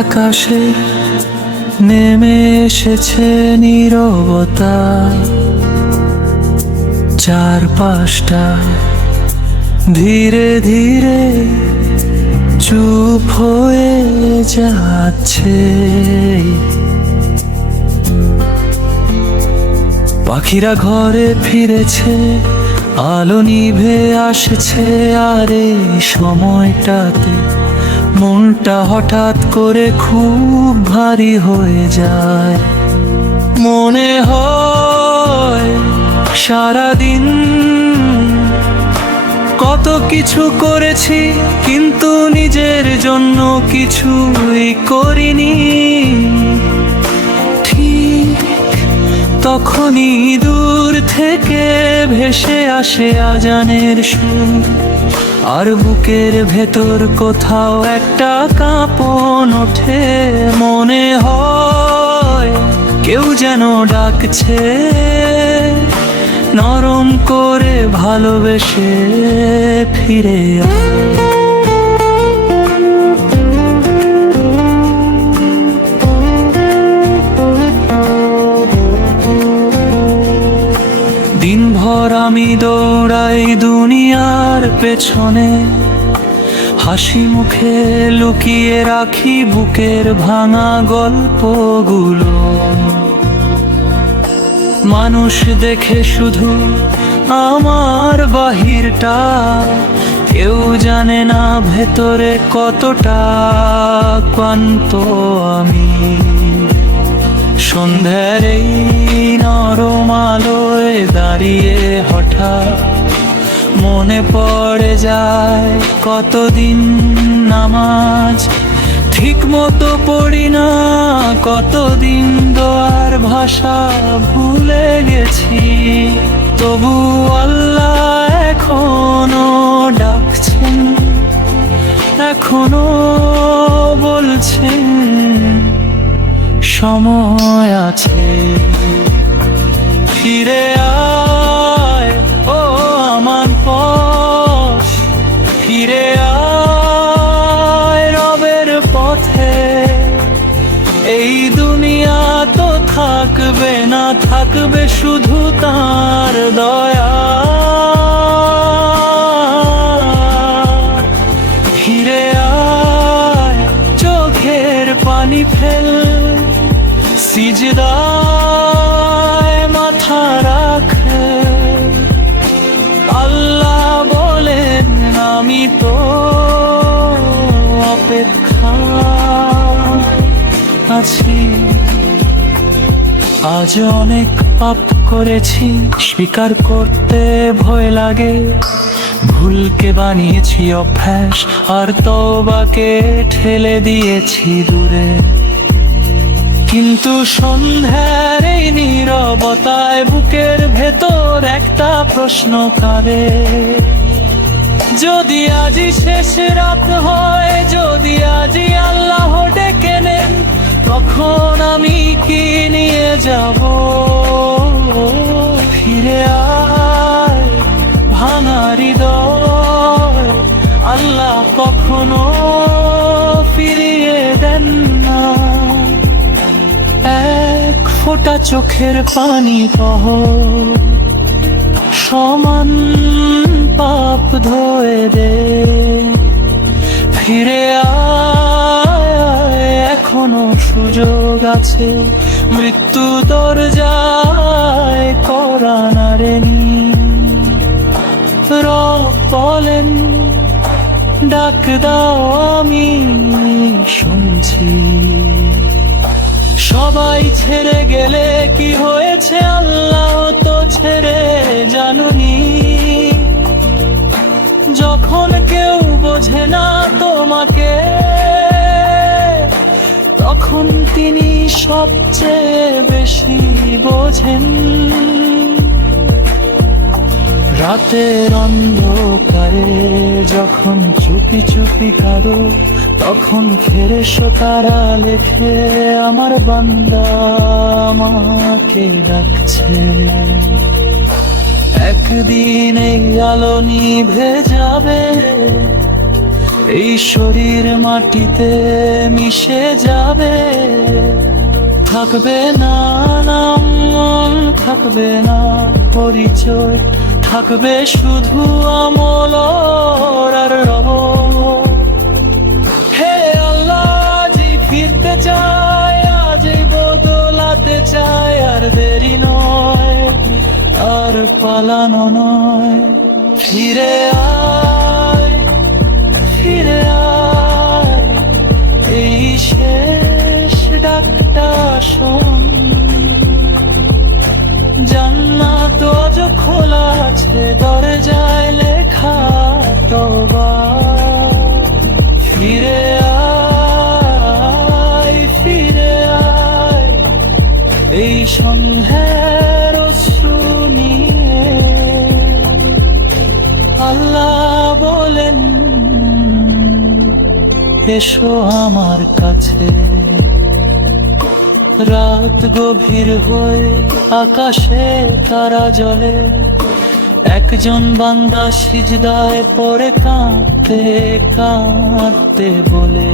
আকাশে নেমে এসেছে নীরবতা, চারপাশটা ধীরে ধীরে চুপ হয়ে যাচ্ছে। পাখিরা ঘরে ফিরেছে, আলো নিভে আসছে, আর এই সময়টাতে মনটা হঠাৎ করে খুব ভারী হয়ে যায়। মনে হয় সারাদিন কত কিছু করেছি, কিন্তু নিজের জন্য কিছুই করিনি। ঠিক তখনই দূর থেকে ভেসে আসে আজানের সুর, আর বুকের ভেতর কোথাও একটা কাঁপন ওঠে। মনে হয় কেউ যেন ডাকছে, নরম করে ভালোবেসে ফিরে আয়। দিনভর আমি দৌড়াই দুনিয়ার পেছনে, হাসি মুখে লুকিয়ে রাখি বুকের ভাঙা গল্পগুলো। মানুষ দেখে শুধু আমার বাহিরটা, কেউ জানে না ভেতরে কতটা ক্লান্ত আমি। সন্ধ্যার এই নরম আলোয় দাঁড়িয়ে হঠাৎ মনে পড়ে যায় কতদিন নামাজ ঠিক মতো পড়ি না, কতদিন দোয়ার ভাষা ভুলে গেছি। তবু আল্লাহ এখনো ডাকছেন, এখনো বলছেন সময় আছে, ফিরে আয় ও আমার পথ, ফিরে আয় রবের পথে। এই দুনিয়া তো থাকবে না, থাকবে শুধু তার দয়া। ফিরে আয় চোখের পানি ফেল, সিজদায় মাথা রাখে। আল্লাহ বলেন আমি তো অপেক্ষা আছি। আজ অনেক পাপ করেছি, স্বীকার করতে ভয় লাগে। ভুলকে বানিয়েছি অভ্যাস, আর তওবাকে ঠেলে দিয়েছি দূরে। কিন্তু সন্ধ্যার এই নীরবতায় বুকের ভেতর একটা প্রশ্ন কাঁদে। যদি আজি শেষ রাত হয়, যদি আজি আল্লাহ ডেকে নেন, তখন আমি কি নিয়ে যাব? ফিরে আয় ভাঙা হৃদয়, আল্লাহ কখনো ফিরিয়ে দেন না। এক ফোঁটা চোখের পানি কহ, সমান পাপ ধোয়ে দে। ফিরে আয় এখনো সুযোগ আছে, মৃত্যু দরজায় করা নাড়েনি। রব বলেন ডাক দাও আমি শুনছি। সবাই ছেড়ে গেলে কি হয়েছে, আল্লাহ তো ছেড়ে জানুনি। যখন কেউ বোঝে না তোমাকে, তখন তিনি সবচেয়ে বেশি বোঝেন। রাতের অন্ধকারে যখন চুপি চুপি কাঁদো, তখন ফেরেশতারা লেখে আমার বান্দা আমাকে ডাকছে। একদিন এই আলো নিভে যাবে, এই শরীর মাটিতে মিশে যাবে, থাকবে না নাম, থাকবে না পরিচয়, থাকবে শুধু আমল আর রব। হে আল্লাহ, আজই ফিরতে চাই, আজই বদলাতে চাই, আর দেরি নয়, আর পালানো নয়। ফিরে আয়, ফিরে আয়, এই শেষ ডাকটা শোন। জান্নাত আজ খোলা আছে, দরজায় লেখা তওবা। ফিরে আয়, ফিরে আয়, এই সন্ধ্যার অশ্রু নিয়ে। আল্লাহ বলেন, এসো আমার কাছে। রাত গভীর হয়ে আকাশে তারা জ্বলে, একজন বান্দা সিজদায় পড়ে কাঁদতে কাঁদতে বলে,